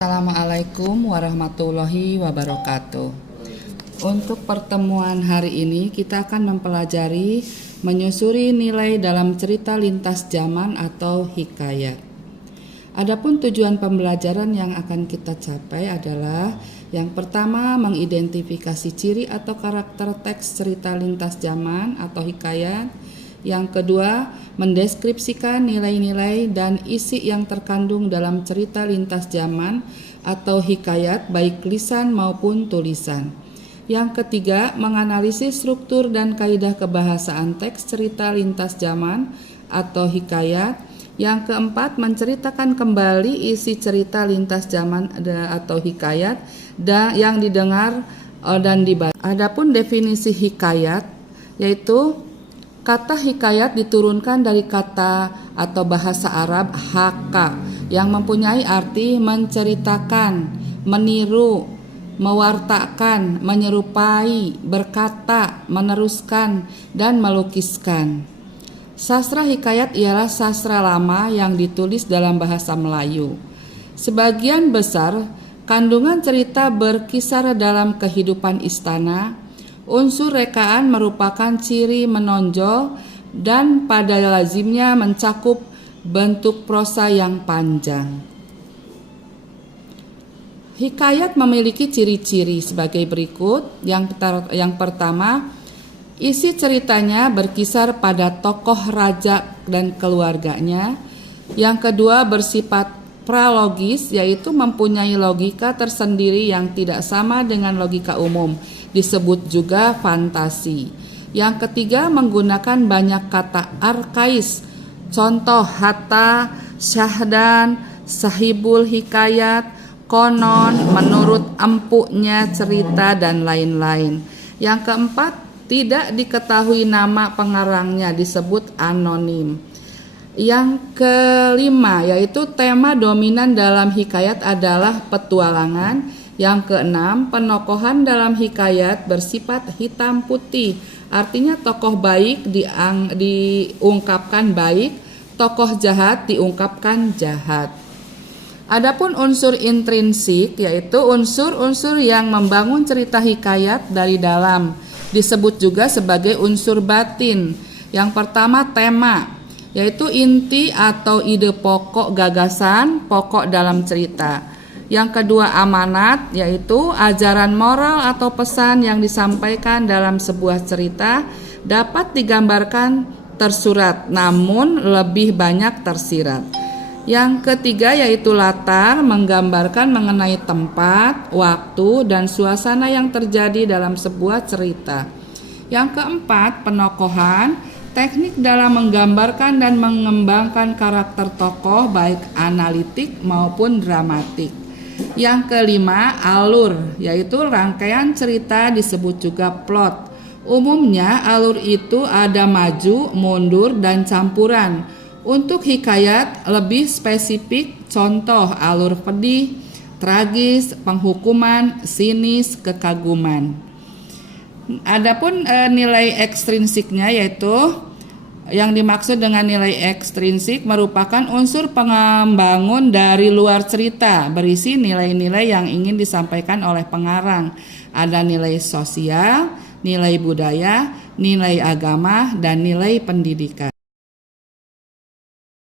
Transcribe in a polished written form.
Assalamualaikum warahmatullahi wabarakatuh. Untuk pertemuan hari ini kita akan mempelajari menyusuri nilai dalam cerita lintas zaman atau hikayat. Adapun tujuan pembelajaran yang akan kita capai adalah yang pertama mengidentifikasi ciri atau karakter teks cerita lintas zaman atau hikayat. Yang kedua, mendeskripsikan nilai-nilai dan isi yang terkandung dalam cerita lintas zaman atau hikayat baik lisan maupun tulisan. Yang ketiga, menganalisis struktur dan kaidah kebahasaan teks cerita lintas zaman atau hikayat. Yang keempat, menceritakan kembali isi cerita lintas zaman atau hikayat yang didengar dan dibaca. Adapun definisi hikayat yaitu kata hikayat diturunkan dari kata atau bahasa Arab haka yang mempunyai arti menceritakan, meniru, mewartakan, menyerupai, berkata, meneruskan, dan melukiskan. Sastra hikayat ialah sastra lama yang ditulis dalam bahasa Melayu. Sebagian besar kandungan cerita berkisar dalam kehidupan istana. Unsur rekaan merupakan ciri menonjol dan pada lazimnya mencakup bentuk prosa yang panjang. Hikayat memiliki ciri-ciri sebagai berikut. Yang pertama, isi ceritanya berkisar pada tokoh raja dan keluarganya. Yang kedua, bersifat pralogis, yaitu mempunyai logika tersendiri yang tidak sama dengan logika umum, disebut juga fantasi. Yang ketiga, menggunakan banyak kata arkais, contoh hatta, syahdan, sahibul hikayat, konon, menurut, empuknya cerita, dan lain-lain. Yang keempat, tidak diketahui nama pengarangnya, disebut anonim. Yang kelima, yaitu tema dominan dalam hikayat adalah petualangan. Yang keenam, penokohan dalam hikayat bersifat hitam putih, artinya tokoh baik diungkapkan baik, tokoh jahat diungkapkan jahat. Adapun unsur intrinsik, yaitu unsur-unsur yang membangun cerita hikayat dari dalam, disebut juga sebagai unsur batin. Yang pertama, tema, yaitu inti atau ide pokok gagasan pokok dalam cerita. Yang kedua, amanat, yaitu ajaran moral atau pesan yang disampaikan dalam sebuah cerita dapat digambarkan tersurat, namun lebih banyak tersirat. Yang ketiga, yaitu latar, menggambarkan mengenai tempat, waktu, dan suasana yang terjadi dalam sebuah cerita. Yang keempat, penokohan, teknik dalam menggambarkan dan mengembangkan karakter tokoh baik analitik maupun dramatik. Yang kelima, alur, yaitu rangkaian cerita disebut juga plot. Umumnya alur itu ada maju, mundur, dan campuran. Untuk hikayat lebih spesifik, contoh alur pedih, tragis, penghukuman, sinis, kekaguman. Adapun nilai ekstrinsiknya, yaitu yang dimaksud dengan nilai ekstrinsik merupakan unsur pembangun dari luar cerita, berisi nilai-nilai yang ingin disampaikan oleh pengarang. Ada nilai sosial, nilai budaya, nilai agama, dan nilai pendidikan.